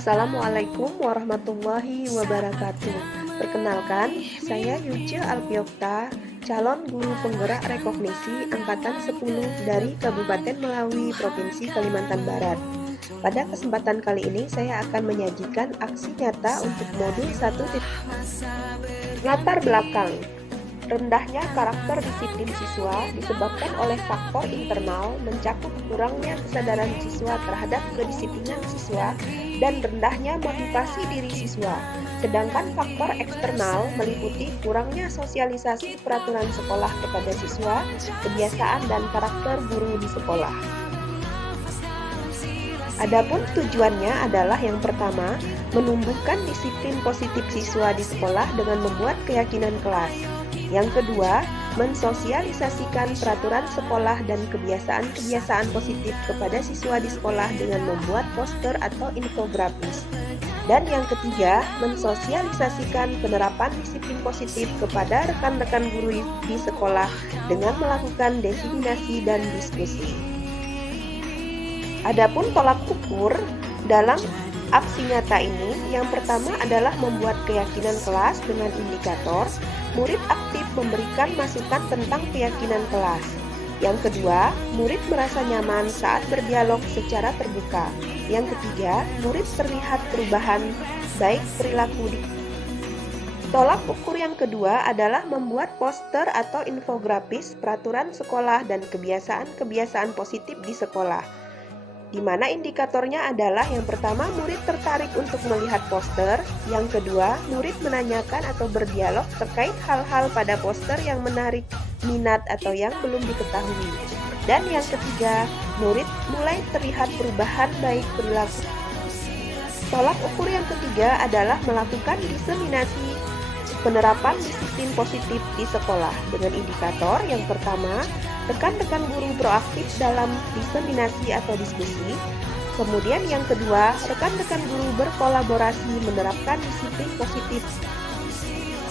Assalamualaikum warahmatullahi wabarakatuh. Perkenalkan, saya Yuce Alpiokta, calon guru penggerak rekognisi Angkatan 10 dari Kabupaten Melawi, Provinsi Kalimantan Barat. Pada kesempatan kali ini saya akan menyajikan aksi nyata untuk modul 1. Latar belakang. Rendahnya karakter disiplin siswa disebabkan oleh faktor internal mencakup kurangnya kesadaran siswa terhadap kedisiplinan siswa dan rendahnya motivasi diri siswa. Sedangkan faktor eksternal meliputi kurangnya sosialisasi peraturan sekolah kepada siswa, kebiasaan dan karakter guru di sekolah. Adapun tujuannya adalah yang pertama, menumbuhkan disiplin positif siswa di sekolah dengan membuat keyakinan kelas. Yang kedua, mensosialisasikan peraturan sekolah dan kebiasaan-kebiasaan positif kepada siswa di sekolah dengan membuat poster atau infografis. Dan yang ketiga, mensosialisasikan penerapan disiplin positif kepada rekan-rekan guru di sekolah dengan melakukan diseminasi dan diskusi. Adapun tolak ukur dalam aksi nyata ini, yang pertama adalah membuat keyakinan kelas dengan indikator murid aktif memberikan masukan tentang keyakinan kelas. Yang kedua, murid merasa nyaman saat berdialog secara terbuka. Yang ketiga, murid terlihat perubahan baik perilaku di. Tolak ukur yang kedua adalah membuat poster atau infografis peraturan sekolah dan kebiasaan-kebiasaan positif di sekolah, di mana indikatornya adalah yang pertama murid tertarik untuk melihat poster, yang kedua murid menanyakan atau berdialog terkait hal-hal pada poster yang menarik minat atau yang belum diketahui, dan yang ketiga murid mulai terlihat perubahan baik perilaku. Tolak ukur yang ketiga adalah melakukan diseminasi penerapan disiplin positif di sekolah dengan indikator yang pertama, rekan-rekan guru proaktif dalam diseminasi atau diskusi. Kemudian yang kedua, rekan-rekan guru berkolaborasi menerapkan disiplin positif.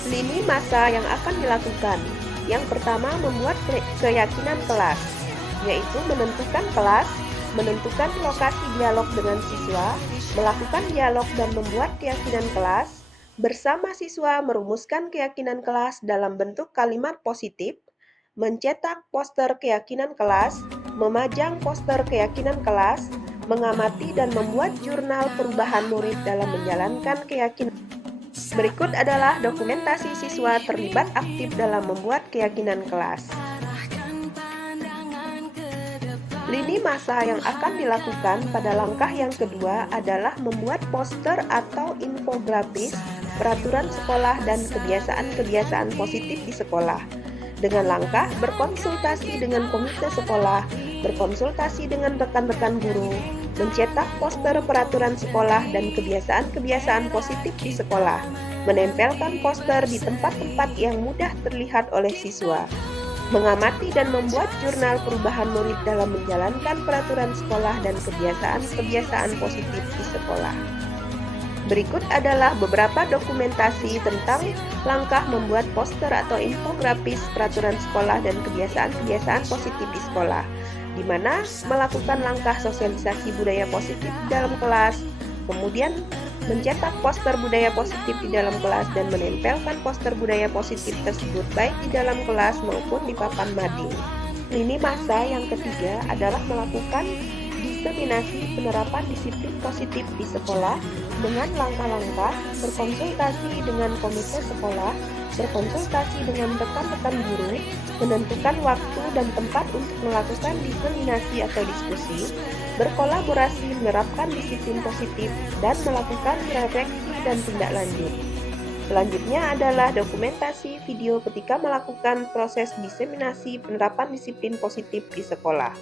Lini masa yang akan dilakukan. Yang pertama, membuat keyakinan kelas, yaitu menentukan kelas, menentukan lokasi dialog dengan siswa, melakukan dialog dan membuat keyakinan kelas, bersama siswa merumuskan keyakinan kelas dalam bentuk kalimat positif, mencetak poster keyakinan kelas, memajang poster keyakinan kelas, mengamati dan membuat jurnal perubahan murid dalam menjalankan keyakinan. Berikut adalah dokumentasi siswa terlibat aktif dalam membuat keyakinan kelas. Lini masa yang akan dilakukan pada langkah yang kedua adalah membuat poster atau infografis peraturan sekolah dan kebiasaan-kebiasaan positif di sekolah. Dengan langkah berkonsultasi dengan komite sekolah, berkonsultasi dengan rekan-rekan guru, mencetak poster peraturan sekolah dan kebiasaan-kebiasaan positif di sekolah, menempelkan poster di tempat-tempat yang mudah terlihat oleh siswa, mengamati dan membuat jurnal perubahan murid dalam menjalankan peraturan sekolah dan kebiasaan-kebiasaan positif di sekolah. Berikut adalah beberapa dokumentasi tentang langkah membuat poster atau infografis peraturan sekolah dan kebiasaan-kebiasaan positif di sekolah, di mana melakukan langkah sosialisasi budaya positif di dalam kelas, kemudian mencetak poster budaya positif di dalam kelas dan menempelkan poster budaya positif tersebut baik di dalam kelas maupun di papan mading. Lini masa yang ketiga adalah melakukan diseminasi penerapan disiplin positif di sekolah dengan langkah-langkah berkonsultasi dengan komite sekolah, berkonsultasi dengan rekan-rekan guru, menentukan waktu dan tempat untuk melakukan diseminasi atau diskusi, berkolaborasi menerapkan disiplin positif, dan melakukan refleksi dan tindak lanjut. Selanjutnya adalah dokumentasi video ketika melakukan proses diseminasi penerapan disiplin positif di sekolah.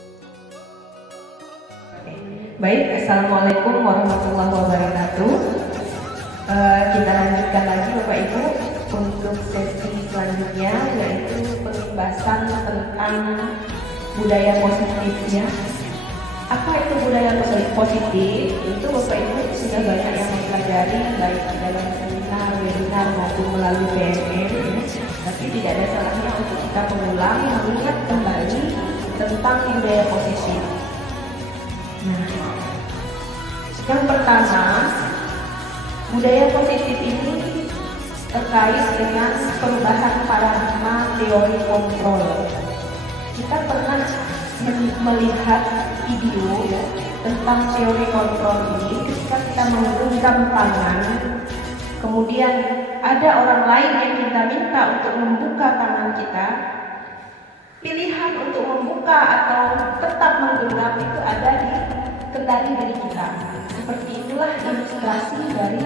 Baik, Assalamualaikum warahmatullahi wabarakatuh. Kita lanjutkan lagi Bapak Ibu untuk sesi selanjutnya, yaitu pembahasan tentang budaya positifnya. Apa itu budaya positif? Itu Bapak Ibu sudah banyak yang mempelajari baik dalam seminar, webinar maupun melalui PMM. Tapi tidak ada salahnya untuk kita mengulang, mengingat kembali tentang budaya positif. Nah, yang pertama Budaya positif ini terkait dengan perubahan paradigma teori kontrol. Kita pernah melihat video ya, tentang teori kontrol ini ketika kita menggenggam tangan, kemudian ada orang lain yang kita minta untuk membuka tangan kita. Pilihan untuk membuka atau tetap menggenggam itu ada di kendali diri kita. Seperti itulah ilustrasi dari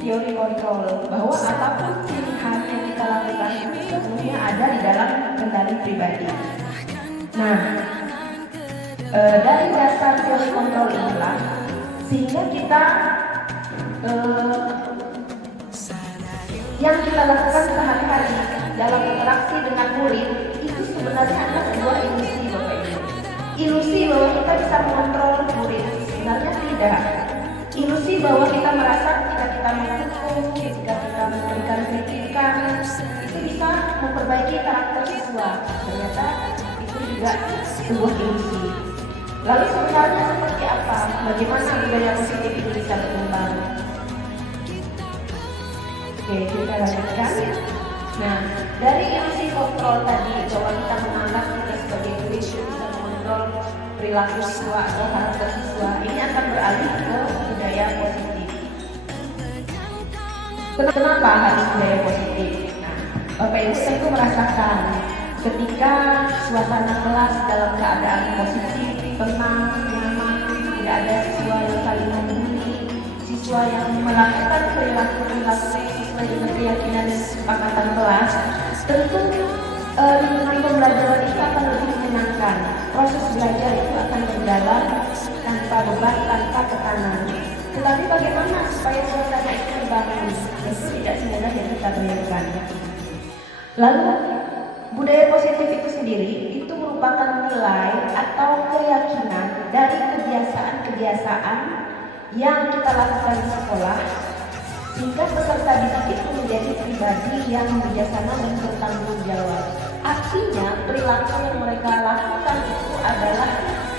teori kontrol, bahwa apapun pilihan yang kita lakukan itu sepenuhnya ada di dalam kendali pribadi. Nah, dari dasar teori kontrol inilah sehingga kita yang kita lakukan sehari-hari dalam interaksi dengan murid itu sebenarnya adalah sebuah ilusi, Bapak Ibu. Ilusi bahwa kita bisa mengontrol murid, sebenarnya tidak. Ilusi bahwa kita merasa ketika kita menghukum, ketika kita memberikan kritikan, itu bisa memperbaiki karakter siswa. Ternyata itu juga sebuah ilusi. Lalu sebenarnya seperti apa? Bagaimana budaya positif itu bisa berkembang? Oke, kita lanjutkan. Nah, dari ilusi kontrol tadi, bahwa kita menganggap kita sebagai guru bisa mengontrol perilaku siswa atau karakter siswa, ini akan beralih ke budaya positif. Kenapa harus budaya positif? Nah, Bapak Ibu tentu merasakan ketika suasana kelas dalam keadaan positif, tenang, nyaman, tidak ada siswa yang saling membuli, siswa yang melakukan perilaku sesuai dengan keyakinan dan kesepakatan kelas, tentu lingkungan pembelajaran itu akan lebih menyenangkan. Proses belajar itu akan berjalan tanpa beban, tanpa tekanan. Tetapi bagaimana supaya suasana itu terbangun? Tentu tidak semudah yang kita bayangkan. Lalu budaya positif itu sendiri itu merupakan nilai atau keyakinan dari kebiasaan-kebiasaan yang kita lakukan di sekolah, sehingga peserta didik itu menjadi pribadi yang bijaksana dan bertanggung jawab. Artinya perilaku yang mereka lakukan itu adalah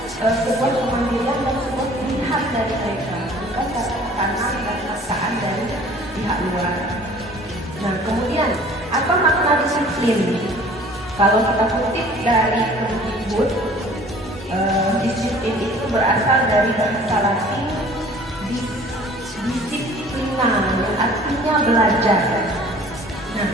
sebuah kemandirian dan sebuah pilihan dari mereka, bukan karena tekanan dan paksaan dari pihak luar. Nah, kemudian apa makna disiplin? Kalau kita kutip dari Kemdikbud, disiplin itu berasal dari bahasa Latin disiplina, yang artinya belajar. Nah,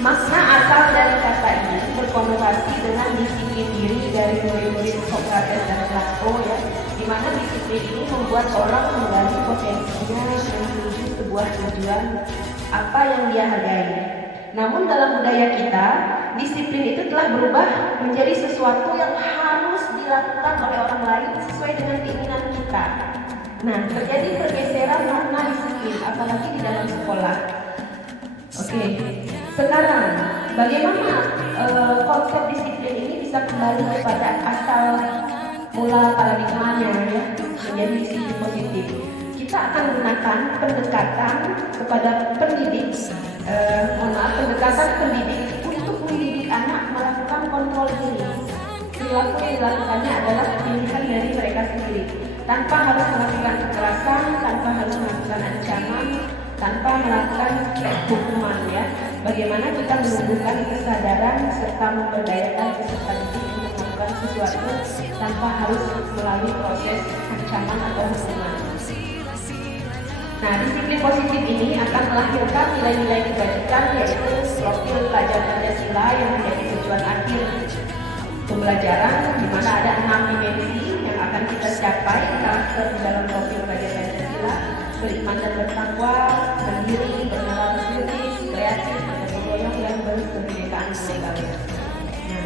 makna asal dari kata ini berkonotasi dengan disiplin diri dari murid-murid Socrates dan Plato, ya, di mana disiplin ini membuat orang menggali potensinya menuju sebuah tujuan apa yang dia hargai. Namun dalam budaya kita, disiplin itu telah berubah menjadi sesuatu yang harus dilakukan oleh orang lain sesuai dengan keinginan kita. Nah, terjadi pergeseran makna disiplin, apalagi di dalam sekolah. Oke, sekarang bagaimana konsep disiplin ini bisa kembali kepada asal mula paradigmanya, ya, menjadi disiplin positif? Kita akan menggunakan pendekatan kepada pendidik, pendekatan pendidik untuk mendidik anak melakukan kontrol diri. Perilaku yang dilakukannya adalah pilihan dari mereka sendiri, tanpa harus melakukan kekerasan, tanpa harus melakukan ancaman, tanpa melakukan hukuman, ya. Bagaimana kita menumbuhkan kesadaran serta memberdayakan peserta didik untuk melakukan sesuatu tanpa harus melalui proses ancaman atau hukuman. Nah, disiplin positif ini akan melahirkan nilai-nilai kebajikan, yaitu profil pelajar Pancasila yang menjadi tujuan akhir pembelajaran, di mana ada 6 dimensi yang akan kita capai karakter di dalam profil pelajar Pancasila: beriman dan bertakwa, mandiri, bernalar kritis, kreatif, bergotong royong, dan berkebinekaan sosial. Nah,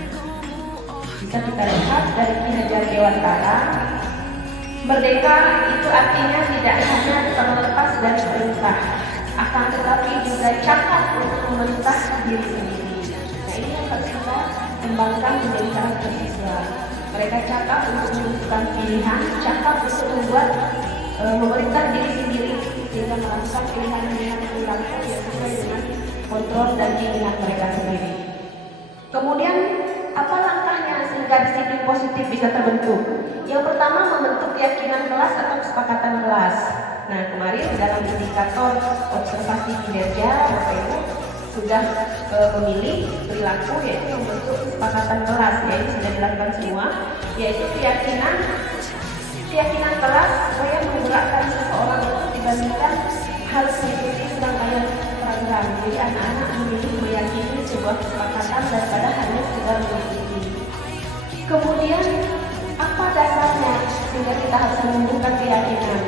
bisa kita lihat dari Ki Hajar Dewantara, merdeka itu artinya tidak hanya terlepas dari perintah, akan tetapi juga cakap untuk memerintah diri sendiri. Nah, ini yang harus kita kembangkan menjadi karakter siswa. Mereka cakap untuk menentukan pilihan, cakap untuk membuat memerintah diri sendiri, sehingga melakukan pilihan-pilihan perilaku yang sesuai dengan kontrol dan keinginan mereka sendiri. Kemudian apa langkahnya sehingga disiplin positif bisa terbentuk? Yang pertama, membentuk keyakinan kelas atau kesepakatan kelas. Nah, kemarin dalam indikator observasi kinerja, Bapak Ibu sudah memilih perilaku yaitu membentuk kesepakatan kelas, yaitu sudah dilakukan semua, yaitu keyakinan kelas supaya menggerakkan seseorang itu dibandingkan harus mengikuti serangkaian program. Jadi anak-anak memilih meyakini sebuah kesepakatan daripada hanya sekedar mengikuti. Kemudian apa dasarnya sehingga kita harus menumbuhkan keyakinan?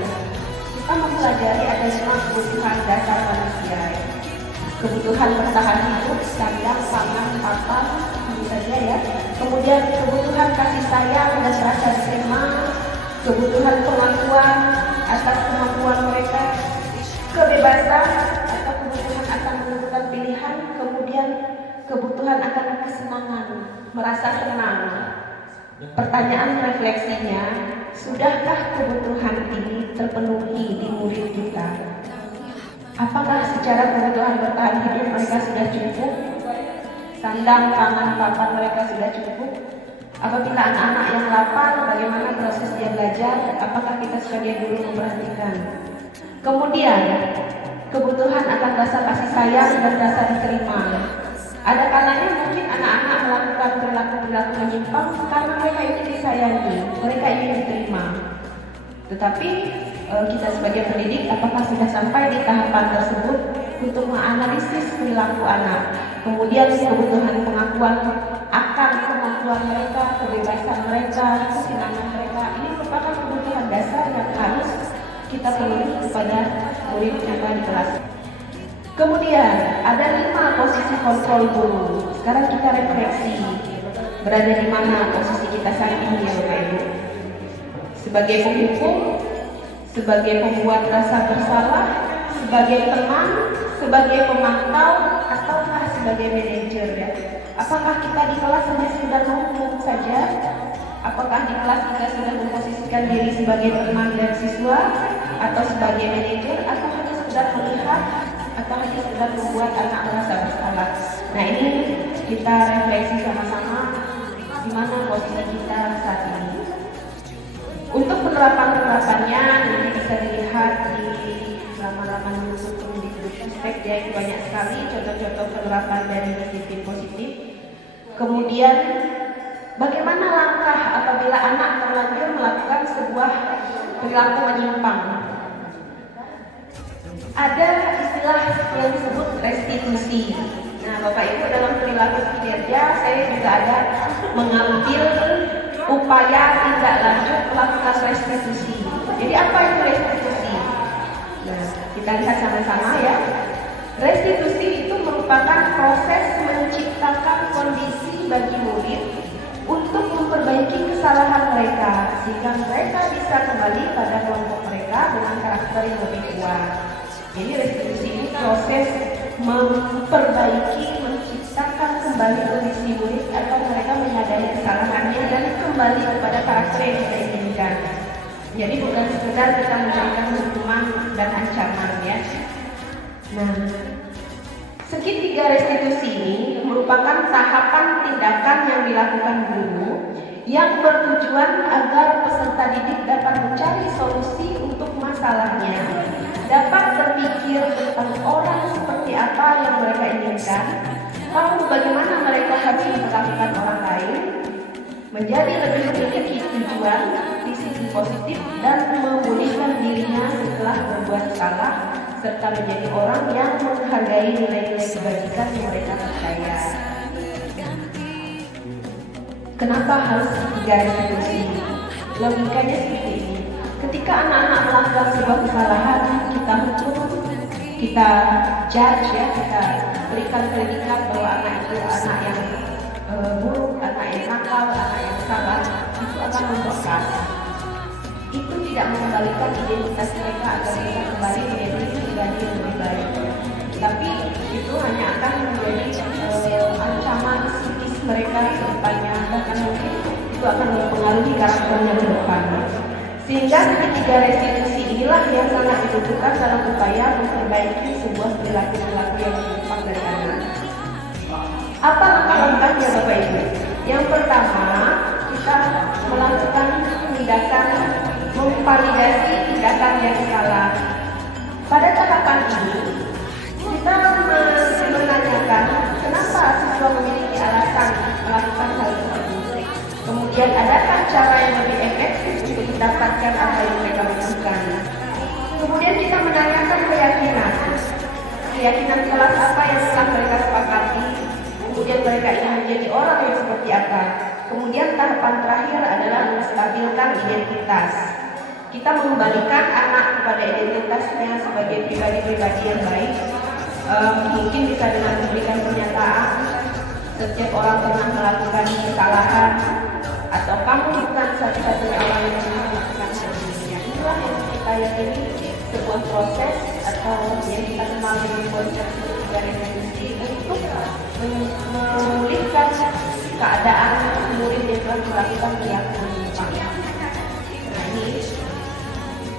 Kita mempelajari ada 5 kebutuhan dasar manusia. Kebutuhan bertahan hidup, sandang, pangan, papan, tentu saja ya. Kemudian kebutuhan kasih sayang dan rasa diterima, kebutuhan pengakuan atas kemampuan mereka, kebebasan atau kebutuhan akan menentukan pilihan, kemudian kebutuhan akan kesenangan, merasa senang. Pertanyaan refleksinya, sudahkah kebutuhan ini terpenuhi di murid kita? Apakah secara kebutuhan bertahan hidup mereka sudah cukup? Sandang, pangan, papan mereka sudah cukup? Apabila anak-anak yang lapar, bagaimana proses dia belajar? Apakah kita sebagai guru memperhatikan? Kemudian, kebutuhan akan rasa kasih sayang dan rasa diterima. Ada kalanya mungkin anak-anak melakukan perilaku-perilaku menyimpang karena mereka ingin disayangi, mereka ingin diterima. Tetapi kita sebagai pendidik apakah sudah sampai di tahapan tersebut untuk menganalisis perilaku anak, kemudian kebutuhan pengakuan akan kemampuan mereka, kebebasan mereka, kesenangan mereka. Ini merupakan kebutuhan dasar yang harus kita penuhi kepada murid kita di kelas. Kemudian ada 5 posisi kontrol guru. Sekarang kita refleksi, berada di mana posisi kita saat ini ya Bapak Ibu? Sebagai penghukum, sebagai pembuat rasa bersalah, sebagai teman, sebagai pemantau, ataukah sebagai manajer ya? Apakah kita di kelas hanya sekedar menghukum saja? Apakah di kelas kita sudah memposisikan diri sebagai teman dan siswa, atau sebagai manajer, atau hanya sekedar melihat, atau hanya sekedar membuat anak merasa bersalah? Nah, ini kita refleksi sama-sama di mana posisi kita saat ini. Untuk penerapannya nanti bisa dilihat di laman-laman YouTube Kemdikbudristek ya, itu banyak sekali contoh-contoh penerapan dari disiplin positif. Kemudian bagaimana langkah apabila anak terlanjur melakukan sebuah perilaku menyimpang? Ada istilah yang disebut restitusi. Nah, Bapak Ibu, dalam perilaku kinerja saya juga ada mengambil upaya tindak lanjut melakukan restitusi. Jadi apa itu restitusi? Nah, kita lihat sama-sama ya. Restitusi itu merupakan proses menciptakan kondisi bagi murid untuk memperbaiki kesalahan mereka sehingga mereka bisa kembali pada kelompok mereka dengan karakter yang lebih kuat. Jadi restitusi ini proses memperbaiki, menciptakan kembali kondisi murid atau mereka menyadari kesalahannya dan kembali kepada karakter yang kita inginkan. Jadi bukan sekedar kita memberikan hukuman dan ancaman ya. Nah, segitiga restitusi ini merupakan tahapan tindakan yang dilakukan guru yang bertujuan agar peserta didik dapat mencari solusi untuk masalahnya, dapat berpikir tentang orang seperti apa yang mereka inginkan, tahu bagaimana mereka harus memperlakukan orang lain, menjadi lebih memiliki tujuan, visi positif, dan memulihkan dirinya setelah berbuat salah, serta menjadi orang yang menghargai nilai-nilai kebajikan yang mereka percaya. Kenapa harus 3 restitusi? Logikanya seperti ini. Ketika anak-anak melakukan sebuah kesalahan, kita hukum, kita judge ya, kita berikan predikat bahwa anak itu anak yang buruk, anak yang nakal, anak yang salah, itu akan membekas. Itu tidak mengembalikan identitas mereka agar bisa kembali menjadi pribadi yang lebih baik. Tapi itu hanya akan menjadi ancaman psikis mereka ke depannya, bahkan mungkin itu akan mempengaruhi karakternya ke depan. Sehingga ketiga restitusi inilah yang sangat dibutuhkan dalam upaya memperbaiki sebuah perilaku-perilaku yang menyimpang dari anak. Apa langkah-langkahnya Bapak Ibu? Yang pertama, kita melakukan tindakan memvalidasi tindakan yang salah. Pada tahapan ini, kita menanyakan kenapa siswa memiliki alasan melakukan hal tersebut. Kemudian, adakah cara yang lebih efektif untuk mendapatkan apa yang mereka butuhkan? Kemudian kita menanyakan keyakinan kelas apa yang telah mereka sepakati. Kemudian mereka ingin menjadi orang yang seperti apa. Kemudian tahapan terakhir adalah menstabilkan identitas. Kita mengembalikan anak kepada identitasnya sebagai pribadi-pribadi yang baik. Mungkin bisa dengan memberikan pernyataan, setiap orang pernah melakukan kesalahan, atau kamu bukan satu-satunya orang yang pernah melakukan demikian. Inilah yang kita yakini sebuah proses atau yang kita kenal dengan konsep ketiga referensi untuk memulihkan keadaan murid yang telah melakukan keyakinan menyimpang. Nah, ini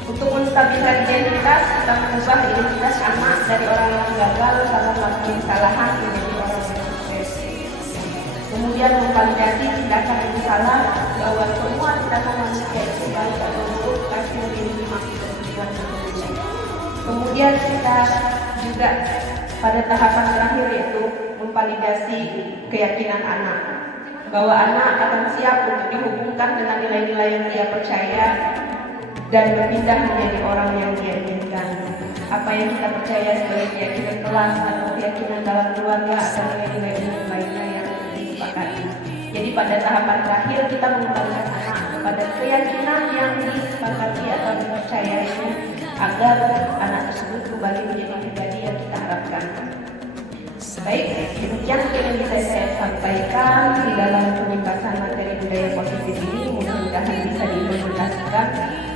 untuk menstabilkan identitas, kita mengubah identitas anak dari orang yang gagal karena melakukan kesalahan menjadi orang yang sukses. Kemudian memvalidasi tindakan yang salah, bahwa semua tindakan manusia itu baik atau buruk pasti memiliki maksud dan tujuan tertentu. Kemudian kita juga pada tahapan terakhir yaitu memvalidasi keyakinan anak, bahwa anak akan siap untuk dihubungkan dengan nilai-nilai yang dia percaya dan berpindah menjadi orang yang dia inginkan. Apa yang kita percaya sebagai keyakinan kelas atau keyakinan dalam keluarga atau nilai-nilai umum lainnya yang disepakati. Jadi pada tahapan terakhir kita mengembalikan anak kepada keyakinan yang disepakati atau dipercayai agar anak tersebut kembali menjadi pribadi yang kita harapkan. Baik, demikian yang bisa saya sampaikan di dalam penjelasan materi budaya positif ini. Mudah-mudahan bisa diimplementasikan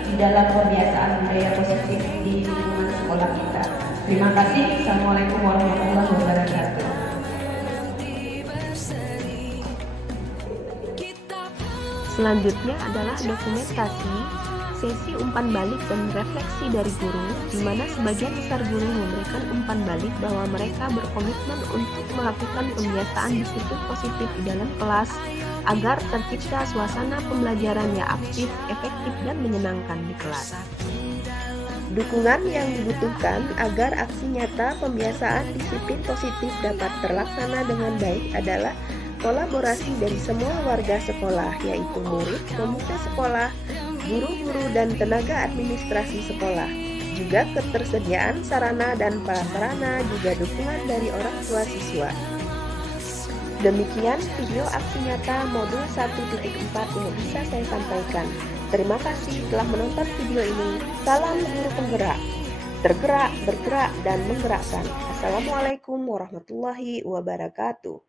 di dalam kebiasaan budaya positif di lingkungan sekolah kita. Terima kasih. Assalamualaikum warahmatullahi wabarakatuh. Selanjutnya adalah dokumentasi, sesi umpan balik dan refleksi dari guru, di mana sebagian besar guru memberikan umpan balik bahwa mereka berkomitmen untuk melakukan pembiasaan disiplin positif di dalam kelas agar tercipta suasana pembelajaran yang aktif, efektif, dan menyenangkan di kelas. Dukungan yang dibutuhkan agar aksi nyata pembiasaan disiplin positif dapat terlaksana dengan baik adalah kolaborasi dari semua warga sekolah, yaitu murid, komite sekolah, guru-guru, dan tenaga administrasi sekolah. Juga ketersediaan sarana dan prasarana, juga dukungan dari orang tua siswa. Demikian video aksi nyata modul 1.4 yang bisa saya sampaikan. Terima kasih telah menonton video ini. Salam guru penggerak. Tergerak, bergerak, dan menggerakkan. Assalamualaikum warahmatullahi wabarakatuh.